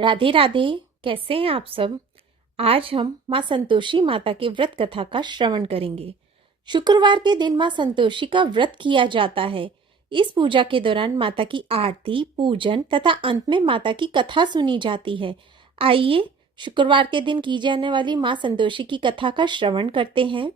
राधे राधे। कैसे हैं आप सब। आज हम माँ संतोषी माता के व्रत कथा का श्रवण करेंगे। शुक्रवार के दिन माँ संतोषी का व्रत किया जाता है। इस पूजा के दौरान माता की आरती, पूजन तथा अंत में माता की कथा सुनी जाती है। आइए शुक्रवार के दिन की जाने वाली माँ संतोषी की कथा का श्रवण करते हैं।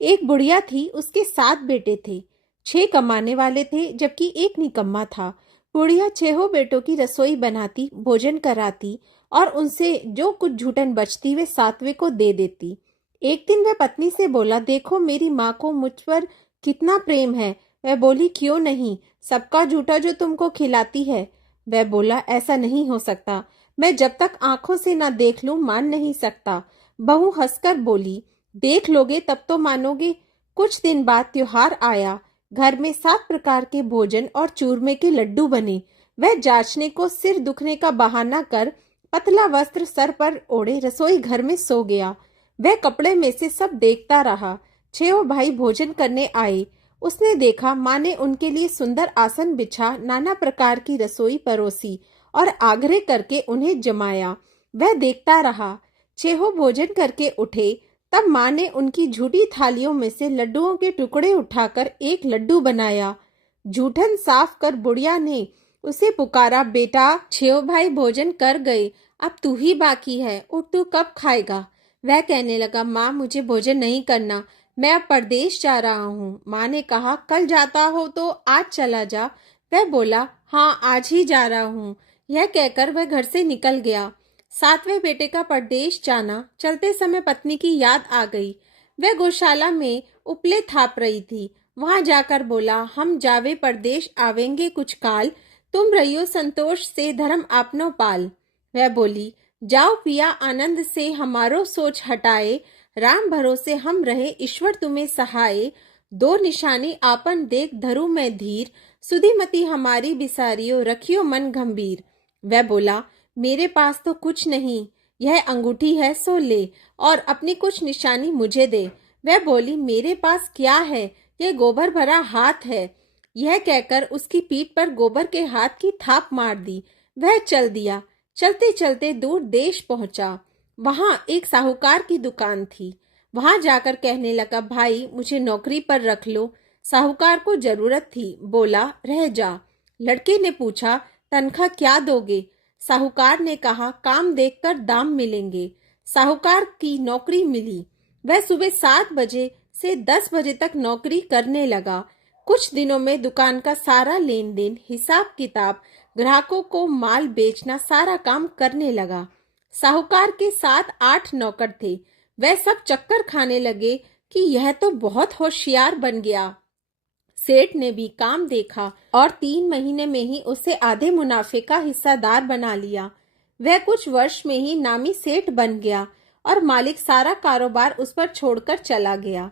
एक बुढ़िया थी, उसके 7 बेटे थे। 6 कमाने वाले थे जबकि एक निकम्मा था। बुढ़िया 6 बेटों की रसोई बनाती, भोजन कराती और उनसे जो कुछ झूठन बचती वे 7वें को दे देती। एक दिन वह पत्नी से बोला, देखो मेरी माँ को मुझ पर कितना प्रेम है। वह बोली, क्यों नहीं, सबका झूठा जो तुमको खिलाती है। वह बोला, ऐसा नहीं हो सकता, मैं जब तक आंखों से ना देख लूं मान नहीं सकता। बहू हंसकर बोली, देख लोगे तब तो मानोगे। कुछ दिन बाद त्योहार आया। घर में 7 प्रकार के भोजन और चूरमे के लड्डू बने। वह जांचने को सिर दुखने का बहाना कर पतला वस्त्र सर पर ओढ़े रसोई घर में सो गया। वह कपड़े में से सब देखता रहा। 6 भाई भोजन करने आए। उसने देखा माँ ने उनके लिए सुंदर आसन बिछा, नाना प्रकार की रसोई परोसी और आग्रह करके उन्हें जमाया। वह देखता रहा। 6 भोजन करके उठे। तब माँ ने उनकी झूठी थालियों में से लड्डुओं के टुकड़े उठाकर एक लड्डू बनाया। जूठन साफ कर बुढ़िया ने उसे पुकारा, बेटा 6 भाई भोजन कर गए, अब तू ही बाकी है, उठ तू कब खाएगा। वह कहने लगा, माँ मुझे भोजन नहीं करना, मैं अब परदेश जा रहा हूँ। माँ ने कहा, कल जाता हो तो आज चला जा। वह बोला, हाँ आज ही जा रहा हूँ। यह कहकर वह घर से निकल गया। 7वें बेटे का परदेश जाना। चलते समय पत्नी की याद आ गई। वह गौशाला में उपले थाप रही थी। वहां जाकर बोला, हम जावे परदेश आवेंगे कुछ काल, तुम रहियो संतोष से धर्म आपनो पाल। वह बोली, जाओ पिया आनंद से हमारो सोच हटाए, राम भरोसे हम रहे ईश्वर तुम्हें सहाय। 2 निशानी आपन देख धरु में धीर, सुधीमती हमारी बिसारियो रखियो मन गंभीर। वह बोला, मेरे पास तो कुछ नहीं, यह अंगूठी है सो ले और अपनी कुछ निशानी मुझे दे। वह बोली, मेरे पास क्या है, यह गोबर भरा हाथ है। यह कहकर उसकी पीठ पर गोबर के हाथ की थाप मार दी। वह चल दिया। चलते चलते दूर देश पहुंचा। वहां एक साहूकार की दुकान थी। वहां जाकर कहने लगा, भाई मुझे नौकरी पर रख लो। साहूकार को जरूरत थी। बोला, रह जा। लड़के ने पूछा, तनख्वाह क्या दोगे। साहूकार ने कहा, काम देखकर दाम मिलेंगे। साहूकार की नौकरी मिली। वह सुबह 7 बजे से 10 बजे तक नौकरी करने लगा। कुछ दिनों में दुकान का सारा लेन देन, हिसाब किताब, ग्राहकों को माल बेचना, सारा काम करने लगा। साहूकार के 7-8 नौकर थे। वह सब चक्कर खाने लगे कि यह तो बहुत होशियार बन गया। सेठ ने भी काम देखा और 3 महीने में ही उसे आधे मुनाफे का हिस्सादार बना लिया। वह कुछ वर्ष में ही नामी सेठ बन गया और मालिक सारा कारोबार उस पर छोड़कर चला गया।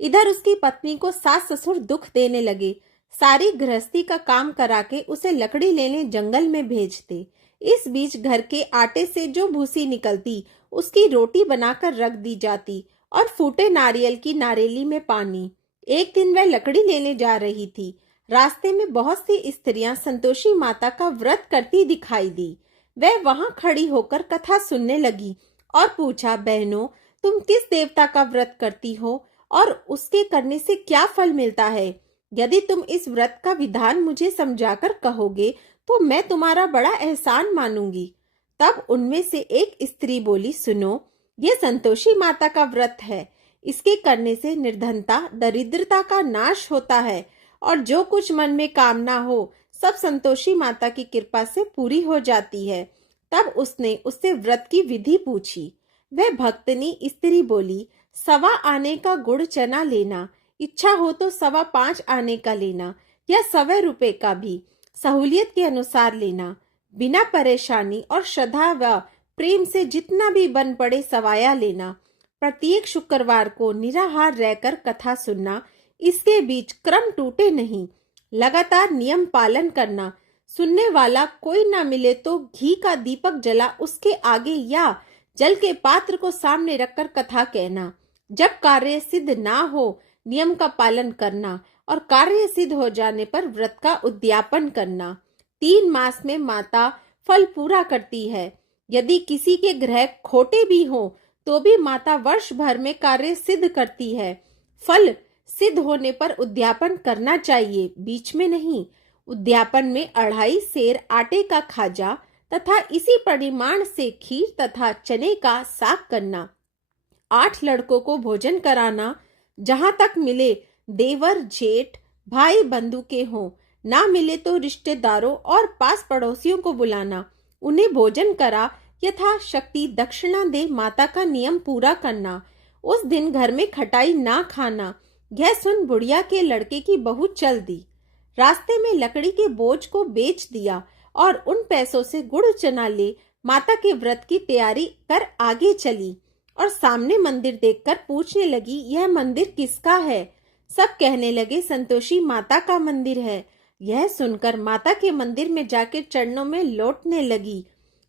इधर उसकी पत्नी को सास ससुर दुख देने लगे। सारी गृहस्थी का काम करा के उसे लकड़ी लेने जंगल में भेजते। इस बीच घर के आटे से जो भूसी निकलती उसकी रोटी बनाकर रख दी जाती और फूटे नारियल की नारेली में पानी। एक दिन वह लकड़ी लेने जा रही थी। रास्ते में बहुत सी स्त्रियां संतोषी माता का व्रत करती दिखाई दी। वह वहां खड़ी होकर कथा सुनने लगी और पूछा, बहनों तुम किस देवता का व्रत करती हो और उसके करने से क्या फल मिलता है। यदि तुम इस व्रत का विधान मुझे समझाकर कहोगे तो मैं तुम्हारा बड़ा एहसान मानूंगी। तब उनमें से एक स्त्री बोली, सुनो, ये संतोषी माता का व्रत है। इसके करने से निर्धनता, दरिद्रता का नाश होता है और जो कुछ मन में कामना हो सब संतोषी माता की कृपा से पूरी हो जाती है। तब उसने उससे व्रत की विधि पूछी। वह भक्तनी स्त्री बोली, 1.25 आने का गुड़ चना लेना, इच्छा हो तो 5.25 आने का लेना या 100 रुपए का भी, सहूलियत के अनुसार लेना, बिना परेशानी और श्रद्धा व प्रेम से जितना भी बन पड़े सवाया लेना। प्रत्येक शुक्रवार को निराहार रहकर कथा सुनना, इसके बीच क्रम टूटे नहीं, लगातार नियम पालन करना। सुनने वाला कोई ना मिले तो घी का दीपक जला उसके आगे या जल के पात्र को सामने रखकर कथा कहना। जब कार्य सिद्ध ना हो नियम का पालन करना और कार्य सिद्ध हो जाने पर व्रत का उद्यापन करना। 3 मास में माता फल पूरा करती है। यदि किसी के ग्रह खोटे भी हों तो भी माता वर्ष भर में कार्य सिद्ध करती है। फल सिद्ध होने पर उद्यापन करना चाहिए, बीच में नहीं। उद्यापन में 2.5 सेर आटे का खाजा तथा इसी परिमाण से खीर तथा चने का साग करना। 8 लड़कों को भोजन कराना। जहां तक मिले देवर जेठ भाई बंधु के हों, ना मिले तो रिश्तेदारों और पास पड़ोसियों को बुलाना। उन्हें भोजन करा यथाशक्ति दक्षिणा दे माता का नियम पूरा करना। उस दिन घर में खटाई ना खाना। यह सुन बुढ़िया के लड़के की बहू चल दी। रास्ते में लकड़ी के बोझ को बेच दिया और उन पैसों से गुड़ चना ले माता के व्रत की तैयारी कर आगे चली और सामने मंदिर देखकर पूछने लगी, यह मंदिर किसका है? सब कहने लगे, संतोषी माता का मंदिर है। यह सुनकर माता के मंदिर में जाकर चरणों में लौटने लगी।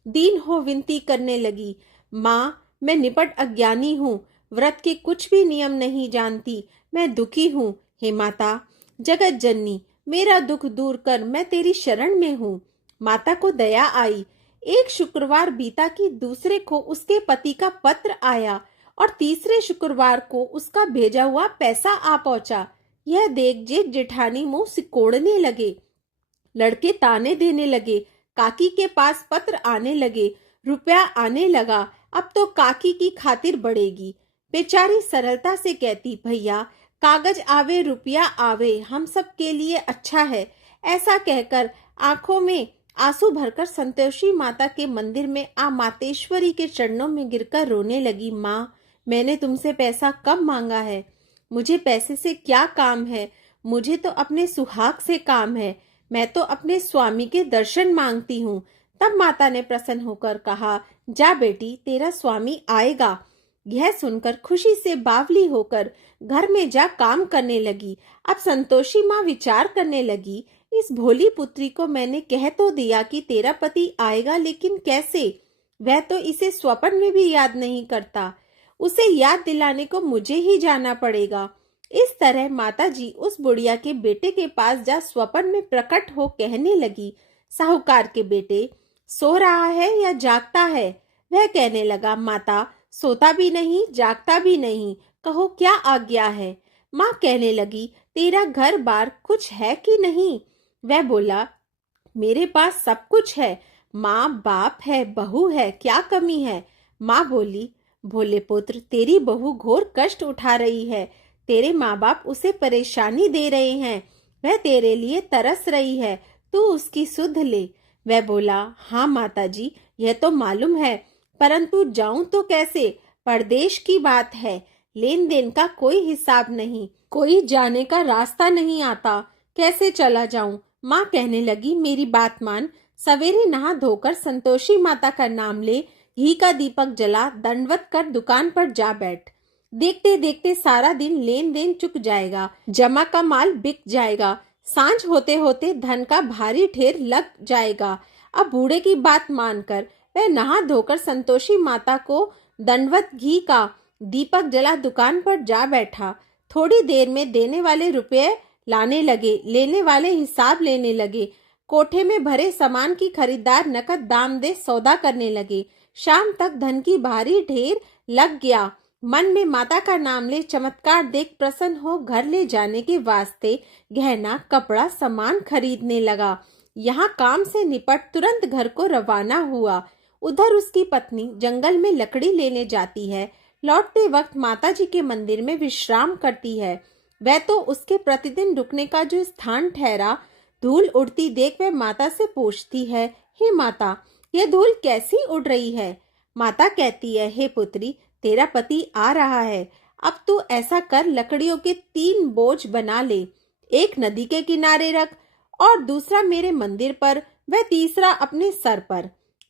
दीन हो विनती करने लगी, माँ मैं निपट अज्ञानी हूँ, व्रत के कुछ भी नियम नहीं जानती, मैं दुखी हूँ। हे माता जगत जननी, मेरा दुख दूर कर, मैं तेरी शरण में हूँ। माता को दया आई। एक शुक्रवार बीता कि दूसरे को उसके पति का पत्र आया और तीसरे शुक्रवार को उसका भेजा हुआ पैसा आ पहुंचा। यह देख जेठ जेठानी मुंह सिकोड़ने लगे। लड़के ताने देने लगे। काकी के पास पत्र आने लगे, रुपया आने लगा, अब तो काकी की खातिर बढ़ेगी। बेचारी सरलता से कहती, भैया कागज आवे रुपया आवे, हम सब के लिए अच्छा है। ऐसा कहकर आंखों में आंसू भरकर संतोषी माता के मंदिर में आ मातेश्वरी के चरणों में गिरकर रोने लगी। माँ मैंने तुमसे पैसा कब मांगा है? मुझे पैसे से क्या काम है? मुझे तो अपने सुहाग से काम है। मैं तो अपने स्वामी के दर्शन मांगती हूँ। तब माता ने प्रसन्न होकर कहा, जा बेटी तेरा स्वामी आएगा। यह सुनकर खुशी से बावली होकर घर में जा काम करने लगी। अब संतोषी माँ विचार करने लगी, इस भोली पुत्री को मैंने कह तो दिया कि तेरा पति आएगा, लेकिन कैसे? वह तो इसे स्वप्न में भी याद नहीं करता। उसे याद दिलाने को मुझे ही जाना पड़ेगा। इस तरह माताजी उस बुढ़िया के बेटे के पास जा स्वप्न में प्रकट हो कहने लगी, साहूकार के बेटे सो रहा है या जागता है? वह कहने लगा, माता सोता भी नहीं जागता भी नहीं, कहो क्या आज्ञा है? माँ कहने लगी, तेरा घर बार कुछ है कि नहीं? वह बोला, मेरे पास सब कुछ है, माँ बाप है, बहू है, क्या कमी है? माँ बोली, भोले पुत्र तेरी बहू घोर कष्ट उठा रही है, तेरे माँ बाप उसे परेशानी दे रहे हैं, वह तेरे लिए तरस रही है, तू उसकी सुध ले। वह बोला, हाँ माताजी यह तो मालूम है, परंतु जाऊं तो कैसे? परदेश की बात है, लेन देन का कोई हिसाब नहीं, कोई जाने का रास्ता नहीं आता, कैसे चला जाऊं? माँ कहने लगी, मेरी बात मान, सवेरे नहा धोकर संतोषी माता का नाम ले, घी का दीपक जला, दंडवत कर दुकान पर जा बैठ। देखते देखते सारा दिन लेन देन चुक जाएगा, जमा का माल बिक जाएगा, सांझ होते होते धन का भारी ढेर लग जाएगा। अब बूढ़े की बात मानकर वह नहा धोकर संतोषी माता को दंडवत घी का दीपक जला दुकान पर जा बैठा। थोड़ी देर में देने वाले रुपये लाने लगे, लेने वाले हिसाब लेने लगे। कोठे में भरे सामान की खरीदार नकद दाम दे सौदा करने लगे। शाम तक धन की भारी ढेर लग गया। मन में माता का नाम ले चमत्कार देख प्रसन्न हो घर ले जाने के वास्ते गहना कपड़ा सामान खरीदने लगा। यहाँ काम से निपट तुरंत घर को रवाना हुआ। उधर उसकी पत्नी जंगल में लकड़ी लेने जाती है। लौटते वक्त माताजी के मंदिर में विश्राम करती है। वह तो उसके प्रतिदिन रुकने का जो स्थान ठहरा। धूल उड़ती देख वह माता से पूछती है, हे माता यह धूल कैसी उड़ रही है? माता कहती है, हे पुत्री तेरा पति आ रहा है, अब तू ऐसा कर लकड़ियों के 3 बोझ बना ले, एक नदी के किनारे रख और दूसरा मेरे मंदिर पर, वह तीसरा अपने सर पर।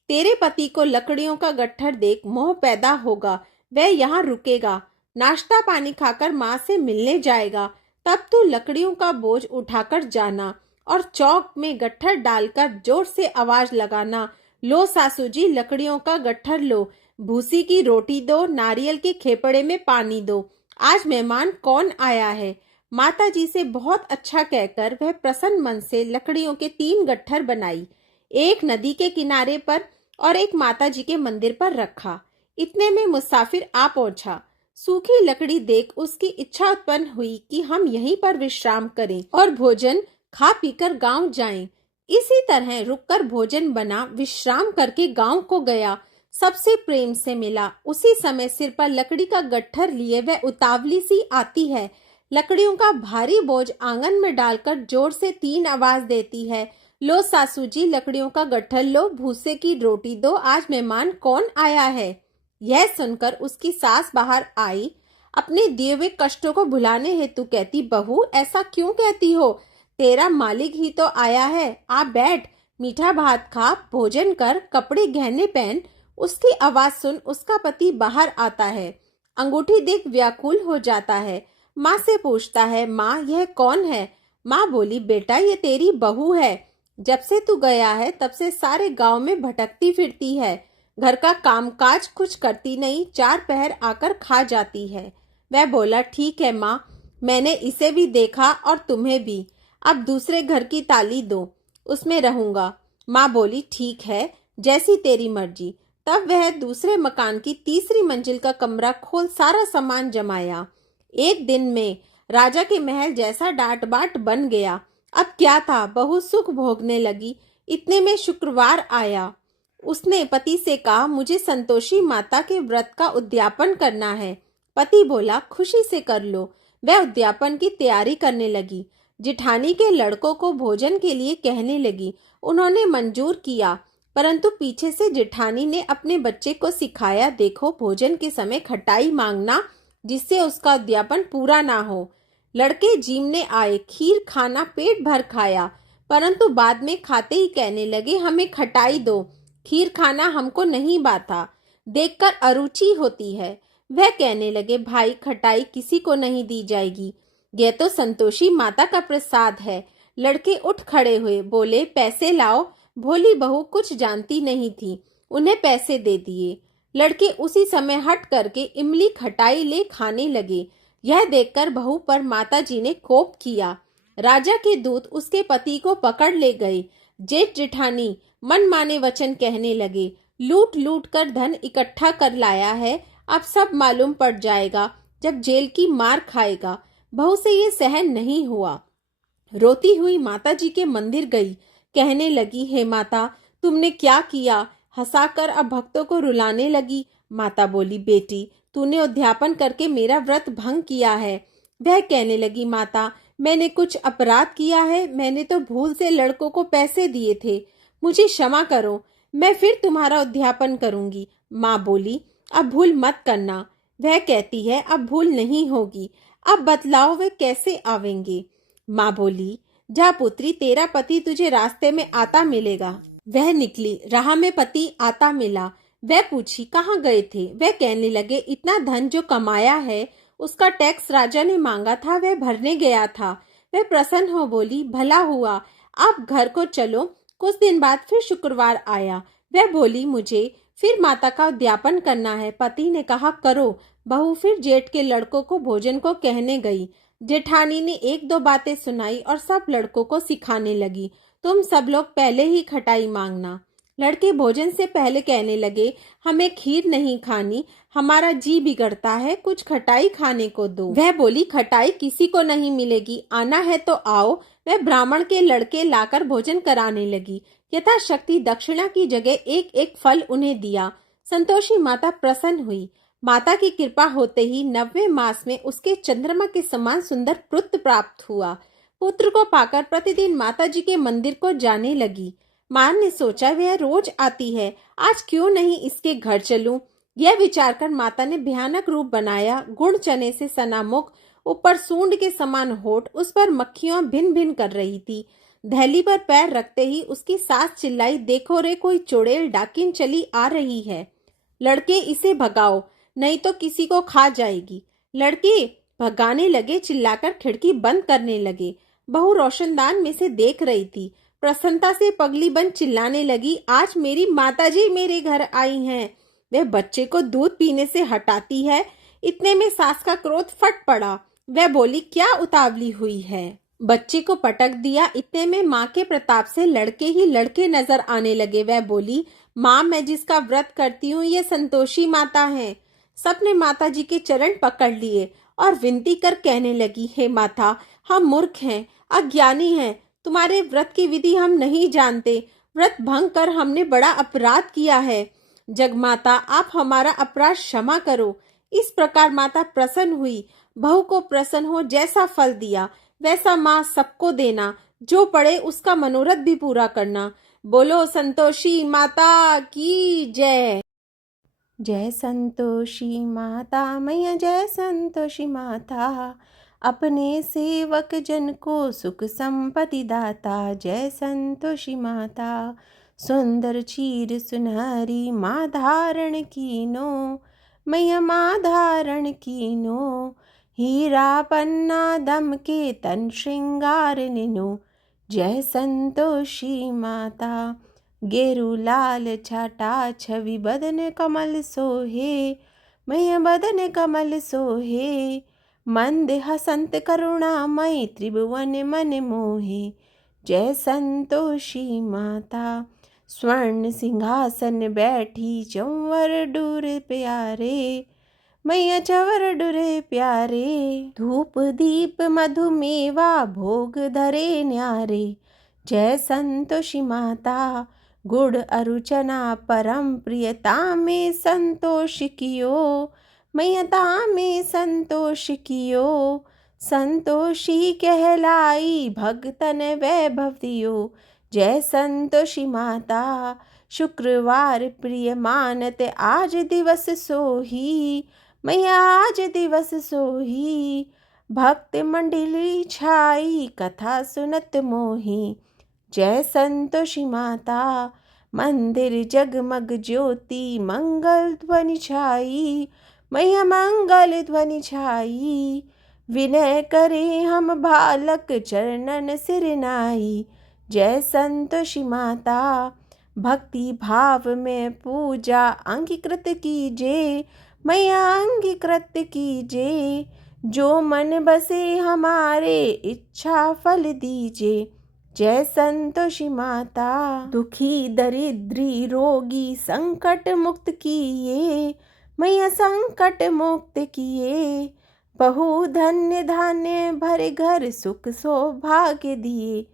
तेरे पति को लकड़ियों का गट्ठर देख मोह पैदा होगा, वह यहाँ रुकेगा, नाश्ता पानी खाकर माँ से मिलने जाएगा। तब तू लकड़ियों का बोझ उठाकर जाना और चौक में गट्ठर डालकर जोर से आवाज लगाना, लो सासू जी लकड़ियों का गट्ठर लो, भूसी की रोटी दो, नारियल के खेपड़े में पानी दो, आज मेहमान कौन आया है? माता जी से बहुत अच्छा कहकर वह प्रसन्न मन से लकड़ियों के 3 गट्ठर बनाई, एक नदी के किनारे पर और एक माता जी के मंदिर पर रखा। इतने में मुसाफिर आ पहुंचा। सूखी लकड़ी देख उसकी इच्छा उत्पन्न हुई कि हम यहीं पर विश्राम करें और भोजन खा पीकर गांव जाएं। इसी तरह रुककर भोजन बना, विश्राम करके गांव को गया। सबसे प्रेम से मिला। उसी समय सिर पर लकड़ी का गट्ठर लिए वह उतावली सी आती है। लकड़ियों का भारी बोझ आंगन में डालकर जोर से 3 आवाज देती है। लो सासू जी, लकड़ियों का गट्ठर लो, भूसे की रोटी दो, आज मेहमान कौन आया है। यह सुनकर उसकी सास बाहर आई। अपने दिए हुए कष्टों को भुलाने हेतु कहती, बहू ऐसा क्यों कहती हो, तेरा मालिक ही तो आया है। आ बैठ, मीठा भात खा, भोजन कर, कपड़े गहने पहन। उसकी आवाज सुन उसका पति बाहर आता है। अंगूठी देख व्याकुल हो जाता है। माँ से पूछता है, माँ यह कौन है। माँ बोली, बेटा ये तेरी बहू है। जब से तू गया है तब से सारे गांव में भटकती फिरती है। घर का कामकाज कुछ करती नहीं, 4 पहर आकर खा जाती है। वह बोला, ठीक है माँ, मैंने इसे भी देखा और तुम्हें भी। अब दूसरे घर की ताली दो, उसमें रहूंगा। माँ बोली, ठीक है, जैसी तेरी मर्जी। तब वह दूसरे मकान की तीसरी मंजिल का कमरा खोल सारा सामान जमाया। एक दिन में राजा के महल जैसा डांट बाट बन गया। अब क्या था, बहू सुख भोगने लगी। इतने में शुक्रवार आया। उसने पति से कहा, मुझे संतोषी माता के व्रत का उद्यापन करना है। पति बोला, खुशी से कर लो। वह उद्यापन की तैयारी करने लगी। जिठानी के लड़कों को भोजन के लिए कहने लगी। उन्होंने मंजूर किया, परंतु पीछे से जिठानी ने अपने बच्चे को सिखाया, देखो भोजन के समय खटाई मांगना, जिससे उसका उद्यापन पूरा ना हो। लड़के जीमने आए, खीर खाना पेट भर खाया, परंतु बाद में खाते ही कहने लगे, हमें खटाई दो, खीर खाना हमको नहीं बाता, देखकर अरुचि होती है। वह कहने लगे, भाई खटाई किसी को नहीं दी जाएगी, यह तो संतोषी माता का प्रसाद है। लड़के उठ खड़े हुए, बोले, पैसे लाओ। भोली बहू कुछ जानती नहीं थी, उन्हें पैसे दे दिए। लड़के उसी समय हट करके इमली खटाई ले खाने लगे। यह देखकर बहू पर माताजी ने कोप किया। राजा के दूत उसके पति को पकड़ ले गए। जेठ जेठानी मन माने वचन कहने लगे, लूट लूट कर धन इकट्ठा कर लाया है, अब सब मालूम पड़ जाएगा जब जेल की मार खाएगा। बहू से ये सहन नहीं हुआ। रोती हुई माताजी के मंदिर गई। कहने लगी, हे माता, तुमने क्या किया। हंसाकर अब भक्तों को रुलाने लगी। माता बोली, बेटी तूने उद्यापन करके मेरा व्रत भंग किया है। वह कहने लगी, माता मैंने कुछ अपराध किया है, मैंने तो भूल से लड़कों को पैसे दिए थे, मुझे क्षमा करो, मैं फिर तुम्हारा उद्यापन करूंगी। माँ बोली, अब भूल मत करना। वह कहती है, अब भूल नहीं होगी, अब बतलाओ वे कैसे आवेंगे। माँ बोली, जा पुत्री, तेरा पति तुझे रास्ते में आता मिलेगा। वह निकली, राह में पति आता मिला। वह पूछी, कहाँ गए थे। वह कहने लगे, इतना धन जो कमाया है उसका टैक्स राजा ने मांगा था, वह भरने गया था। वह प्रसन्न हो बोली, भला हुआ, अब घर को चलो। कुछ दिन बाद फिर शुक्रवार आया। वह बोली, मुझे फिर माता का उद्यापन करना है। पति ने कहा, करो। बहू फिर जेठ के लड़कों को भोजन को कहने गई। जेठानी ने 1-2 बातें सुनाई और सब लड़कों को सिखाने लगी, तुम सब लोग पहले ही खटाई मांगना। लड़के भोजन से पहले कहने लगे, हमें खीर नहीं खानी, हमारा जी बिगड़ता है, कुछ खटाई खाने को दो। वह बोली, खटाई किसी को नहीं मिलेगी, आना है तो आओ। वह ब्राह्मण के लड़के लाकर भोजन कराने लगी। यथाशक्ति दक्षिणा की जगह एक एक फल उन्हें दिया। संतोषी माता प्रसन्न हुई। माता की कृपा होते ही 9वें मास में उसके चंद्रमा के समान सुंदर पुत्र प्राप्त हुआ। पुत्र को पाकर प्रतिदिन माताजी के मंदिर को जाने लगी। मां ने सोचा, वह रोज आती है, आज क्यों नहीं इसके घर चलूं। यह विचार कर माता ने भयानक रूप बनाया। गुड़ चने से सना मुख, ऊपर सूंड के समान होठ, उस पर मक्खियां भिन भिन कर रही थी। दहली पर पैर रखते ही उसकी सास चिल्लाई, देखो रे, कोई चुड़ैल डाकिन चली आ रही है, लड़के इसे भगाओ, नहीं तो किसी को खा जाएगी। लड़के भगाने लगे, चिल्लाकर खिड़की बंद करने लगे। बहू रोशनदान में से देख रही थी। प्रसन्नता से पगली बन चिल्लाने लगी, आज मेरी माताजी मेरे घर आई हैं। वह बच्चे को दूध पीने से हटाती है। इतने में सास का क्रोध फट पड़ा। वह बोली, क्या उतावली हुई है। बच्चे को पटक दिया। इतने में माँ के प्रताप से लड़के ही लड़के नजर आने लगे। वह बोली, माँ, मैं जिसका व्रत करती हूँ ये संतोषी माता है। सबने माता जी के चरण पकड़ लिए और विनती कर कहने लगी, हे माता, हम मूर्ख हैं, अज्ञानी हैं, तुम्हारे व्रत की विधि हम नहीं जानते। व्रत भंग कर हमने बड़ा अपराध किया है। जगमाता, आप हमारा अपराध क्षमा करो। इस प्रकार माता प्रसन्न हुई। बहू को प्रसन्न हो जैसा फल दिया वैसा माँ सबको देना, जो पड़े उसका मनोरथ भी पूरा करना। बोलो संतोषी माता की जय। जय संतोषी माता मैया, जय संतोषी माता, अपने सेवक जन को सुख संपत्ति दाता। जय संतोषी माता, सुंदर चीर सुनहरी माँ धारण कीनो, मैया माँ धारण कीनो। हीरा पन्ना दम के तन श्रृंगार निनो। जय संतोषी माता, गेरु लाल छाटा छवि बदन कमल सोहे, मैया बदन कमल सोहे। मंद हसंत करुणामयी त्रिभुवन मन मोहे। जय संतोषी माता, स्वर्ण सिंहासन बैठी चंवर डूर प्यारे, मैया चंवर डूरे प्यारे। धूप दीप मधुमेवा भोग धरे न्यारे। जय संतोषी माता, गुड़ अरुचना परम प्रियता में संतोष कियो, मैयता में संतोष कियो। संतोषी कहलाई भगतन वैभव दियो। जय संतोषी माता, शुक्रवार प्रिय मानत आज दिवस सोही, मैया आज दिवस सोही। भक्त मंडली छाई कथा सुनत मोही। जय संतोषी माता, मंदिर जगमग ज्योति मंगल ध्वनि छाई, मैया मंगल ध्वनि छाई। विनय करे हम बालक चरणन सिर नाई। जय संतोषी माता, भक्ति भाव में पूजा अंगीकृत कीजे, मैया अंगीकृत कीजे। जो मन बसे हमारे इच्छा फल दीजे। जय संतोषी माता, दुखी दरिद्री रोगी संकट मुक्त किए, मैया संकट मुक्त किए। बहु धन्य धान्य भरे घर सुख सौभाग्य दिए।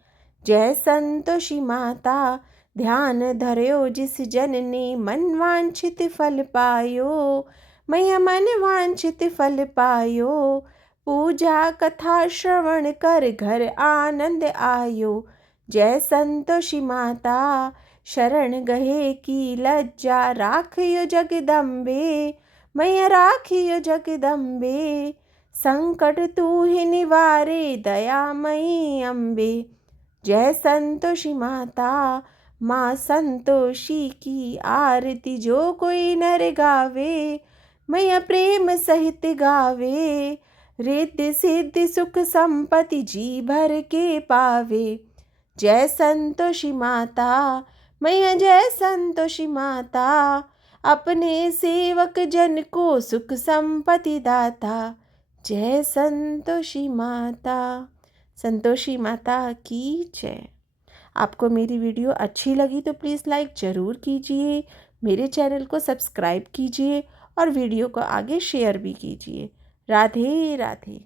जय संतोषी माता, ध्यान धर्यो जिस जन ने मन वांछित फल पायो, मैया मन वांछित फल पायो। पूजा कथा श्रवण कर घर आनंद आयो। जय संतोषी माता, शरण गहे की लज्जा राखियो जगदम्बे, मैया राखियो जगदम्बे। संकट तू ही निवारे दयामयी अम्बे। जय संतोषी माता, माँ संतोषी की आरती जो कोई नर गावे, मैया प्रेम सहित गावे। रिद्धि सिद्धि सुख संपत्ति जी भर के पावे। जय संतोषी माता, मैया जय संतोषी माता, अपने सेवक जन को सुख संपत्ति दाता। जय संतोषी माता। संतोषी माता की जय। आपको मेरी वीडियो अच्छी लगी तो प्लीज़ लाइक ज़रूर कीजिए, मेरे चैनल को सब्सक्राइब कीजिए और वीडियो को आगे शेयर भी कीजिए। राधे राधे।